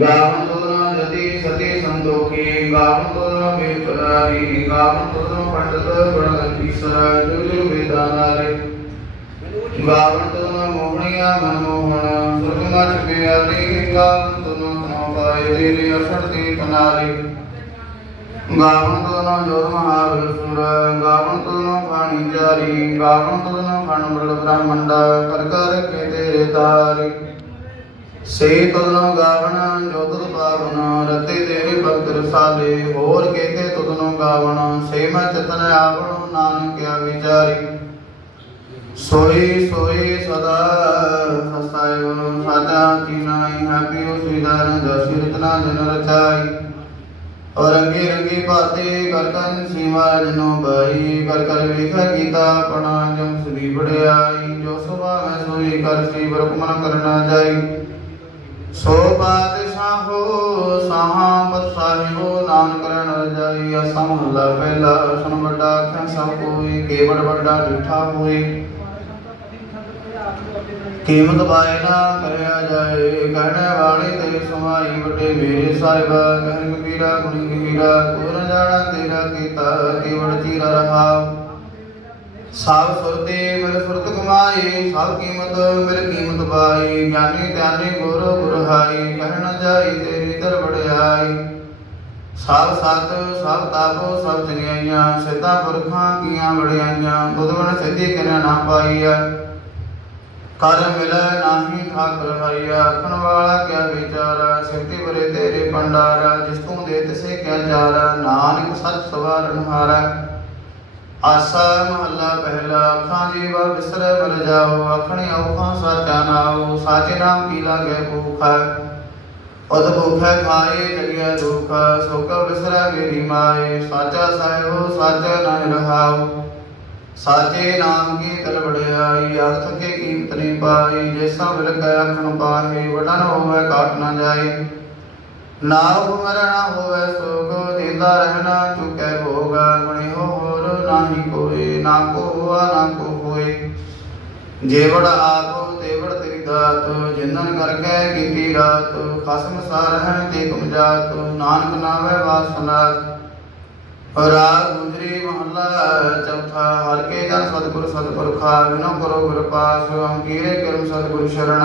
ਗਾਵਨ ਤੁਧਨੋ ਜਤੀ ਸਤੀ ਸੰਤੋਖੀ ਗਾਵਨ ਤੁਧਨੋ ਬੇਪਰਾਰੀ ਗਾਵਨ ਤੁਧਨੋ ਪੰਡਤ ਬੜਗੰਤੀ ਸਰ ਜੁਜੁ ਵੇਦਾਂ ਨਾਲੇ ਗਾਵਨ ਤੁਧਨੋ ਮੋਹਣੀਆ ਮਨਮੋਹਣ ਸੁਰਗ ਮਚ ਪਿਆਰੀ ਗਾਵਨ ਤੁਧਨੋ ਤਨੋ ਪਾਏ ਤੇਰੇ ਅਸੜ ਤੇ ਕਨਾਲੇ ਗਾਵਨ ਤੁਧਨੋ ਜੋਰ ਮਹਾਵੀਰ ਗਾਵਨ ਤੁਧਨੋ ਖਾਣੀ ਜਾਰੀ, ਗਾਵਨ ਤੁਧਨੋ ਖਣ ਬ੍ਰਹਮ ਬ੍ਰਹਮੰਡਾ, ਕਰ ਕਰ ਕੇ ਤੇਰੇ ਤਾਰੀ। ਸੇ ਤੁਧਨੋ ਗਾਵਣ ਜੋ ਪਾਵਨ, ਰਤੇ ਤੇਰੇ ਭਗਤ ਰਸਾਲੇ ਹੋਰ ਕੇਤੇ ਤੁਧਨੋ ਗਾਵਣ ਸੇ ਮੈਂ ਚਤਨ ਆਵਣ, ਨਾਨਕ ਕਿਆ ਵਿਚਾਰੀ। ਸੋਈ ਸੋਈ ਸਦਾ ਹਸਾਇ ਵਨ ਸਾਜਾ ਕੀ ਨਾਈ ਹੈ ਪਿਓ ਜਨ ਰਚਾਈ। ਔਰ ਰੰਗੇ ਭਾਤੇ ਕਰ ਸੀਮਾ ਜਨੋ ਬਾਈ, ਕਰ ਕਰ ਵੇਖਾ ਕੀਤਾ ਆਪਣਾ ਜਮ ਸ੍ਰੀ ਬੜਿਆਈ ਜੋ ਸੁਭਾਵੈ ਸੋਈ, ਕਰ ਸੀ ਬਰਕਮਨ ਕਰਨਾ ਜਾਈ। ਸੋ ਬਾਦਸ਼ਾਹੋ ਸਾਹਾ ਪਤ ਸਾਹਿਬੋ, ਨਾਨਕ ਕਰਨ ਰਜਾਈ ਅਸਮ ਮਹਲਾ ਪਹਿਲਾ ਸੁਨ ਵੱਡਾ ਆਖਾਂ ਸਭ ਕੋਈ ਕੇਵੜ ਵੱਡਾ ਡਿਠਾ ਹੋਏ ਕੀਮਤ ਪਾਏ ਨਾ ਕਰਿਆ ਜਾਏ, ਕਹਿਣੇ ਵਾਲੇ ਤੇ ਸਮਾਈ ਵੱਡੇ ਮੇਰੇ ਸਾਹਿਬਾ, ਕਹਿਣ ਕਬੀਰਾ ਗੁਣੀ ਗਹੀਰਾ ਕੋਰ ਜਾਣਾ ਤੇਰਾ ਕੀਤਾ ਕੇਵੜ ਚੀਰਾ ਰਹਾ। ਸਭ ਸੁਰਤੇ ਮਿਲ ਸੁਰਤ ਕਮਾਈ ਸਭ ਕੀਮਤ ਮਿਲ ਕੀਮਤ ਪਾਈ ਗਿਆਨੀ ਧਿਆਨੀ ਗੁਰ ਗੁਰ ਕਹਿਣ ਜਾਈ ਤੇਰੀ ਦਰ ਵਡਿਆਈ। ਸਭ ਸਤ, ਸਭ ਤਾਪੋ, ਸਭ ਚੰਗਿਆਈਆਂ ਸਿੱਧਾ ਪੁਰਖਾਂ ਕੀਆਂ ਵੜਿਆਈਆਂ ਬੁੱਧਵਣ ਸਿੱਧੀ ਕਿਰਿਆ ਨਾ ਪਾਈਆ ਕਰ ਮਿਲੈ ਨਾਹੀ ਠਾਕਰ ਹਈਆ ਆਖਣ ਵਾਲਾ ਕਿਆ ਵਿਚਾਰਾ ਸਿਰਤੀ ਬਰੇ ਤੇਰੇ ਭੰਡਾਰਾ ਜਿਸ ਤੂੰ ਦੇ ਤਿਸੇ ਕਿਆ ਚਾਰਾ ਨਾਨਕ ਸਤ ਸਵਾਰਨ ਹਾਰਾ ਆਸਾ ਮਹੱਲਾ ਪਹਿਲਾ, ਅੱਖਾਂ ਜੀਵਾ ਵਿਸਰੈ ਮਰ ਜਾਓ, ਆਖਣੀ ਔਖਾਂ ਸਾਚਾ ਨਾਉ ਸਾਚੇ ਨਾਮ ਕੀ ਲਾਗੇ ਭੂਖਾ। ਉਦ ਭੂਖੈ ਖਾਏ ਜਗਿਆ ਦੁਖ, ਸੋਕ ਬਿਸਰੈ ਮੇਰੀ ਮਾਏ, ਸਾਚਾ ਸਾਹਿਬੋ, ਸਾਚਾ ਨਾਮ ਰਹਾਉ ਸਾਚੇ ਨਾਮ ਕੀ ਤਲ ਵੜਿਆਈ ਅਰਥ ਕੇ ਕੀਮਤ ਨਹੀਂ ਪਾਈ ਜੈਸਾ ਮਿਲ ਕੇ ਆਖਣ ਪਾਹੇ, ਵਡਨ ਹੋਵੇ ਕਾਟ ਨਾ ਜਾਏ। ਨਾ ਮਰਣਾ ਹੋਵੇ ਸੋਗ ਦਿੰਦਾ ਰਹਿਣਾ ਚੁਕੈ ਭੋਗ, ਗੁਣੀ ਹੋਰ ਨਾਹੀ ਕੋਏ, ਨਾ ਕੋ ਨਾ ਕੋ ਹੋਏ ਜੇਵੜ ਆਪ, ਤੇਵੜ ਤੇਰੀ ਦਾਤ, ਜਿੰਨਨ ਕਰਕੇ ਕੀਤੀ ਰਾਤ। ਖਸਮ ਸਾਰ ਹੈ ਤੇ ਤੁਮ ਜਾਤ, ਨਾਨਕ ਨਾਵੇ ਵਾਸਨਾਤ। ਰਾਗ ਗੁਜਰੀ ਮਹੱਲਾ ਚੌਥਾ, ਹਰ ਕੇ ਜਨ ਸਤਿਗੁਰ ਸਤਿਪੁਰਖਾ, ਬਿਨੋ ਕਰੋ ਗੁਰ ਪਾਸ ਅੰਕੀਰੇ ਕਰਮ ਸਤਿਗੁਰ ਸ਼ਰਨ